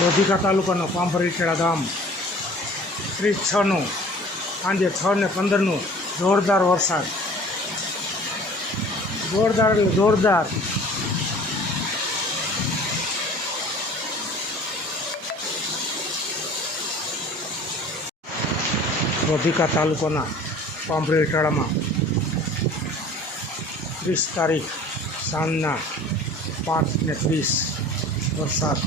લોધિકા તાલુકાનો પાંભરીખેડા ગામ. ત્રીસ છનું, સાંજે છ ને પંદરનું જોરદાર વરસાદ. જોરદાર એટલે જોરદાર. લોધિકા તાલુકાના પાંભરી હેઠળામાં ત્રીસ તારીખ સાંજના પાંચ ને ત્રીસ વરસાદ.